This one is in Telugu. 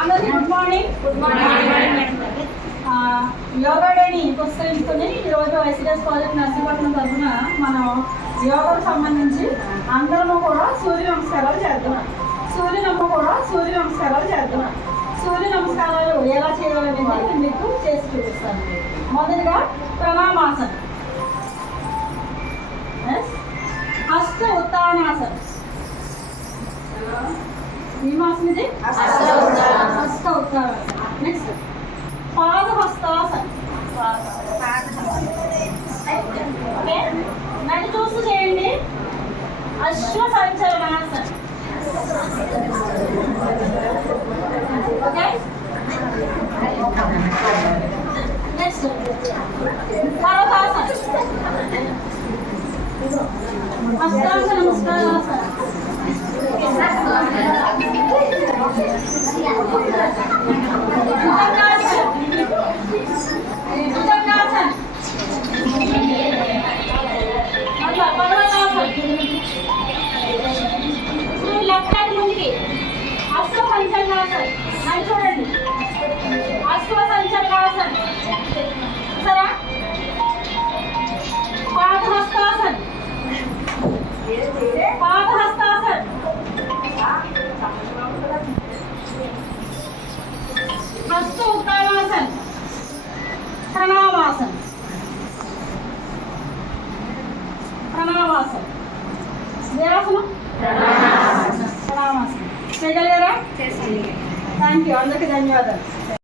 అందరికీ గుడ్ మార్నింగ్. యోగా డేని పురస్కరించుకొని ఈరోజు ఐసిడిఎస్ కాలేజ్ నర్సీపట్నం తరఫున మనం యోగాకు సంబంధించి అందరము కూడా సూర్య నమస్కారాలు చేద్దాం. సూర్య నమస్కారాలు ఎలా చేయాలనేది మీకు చేసి చూపిస్తాను. మొదటిగా ప్రణామాసనం, హస్త ఉత్తానాసనం. ఇది హస్త ఉత్తానాసనం. నెక్స్ట్ పాదహస్తాసనం. ఓకే, నన్ను చూస్తూ చేయండి. అశ్వ సంచలనాసనం. ఓకే, నెక్స్ట్ పర్వతాసనం. హస్తాసన నమస్కారాసనం. భుజంగాసనం. లెఫ్ట్ హ్యాండ్ ముందుకి. అశ్వ సంచలనాసనం. అని చూడండి, అశ్వ సంచలనాసనం. సరే, పాదహస్తాసనం. పాదహస్తాసనం. హస్త ఉత్తానాసనం. ప్రణామాసనం. వ్యాసనం. ప్రణామాసనం చేయగలిగారా? Thank you. అందరికీ ధన్యవాదాలు.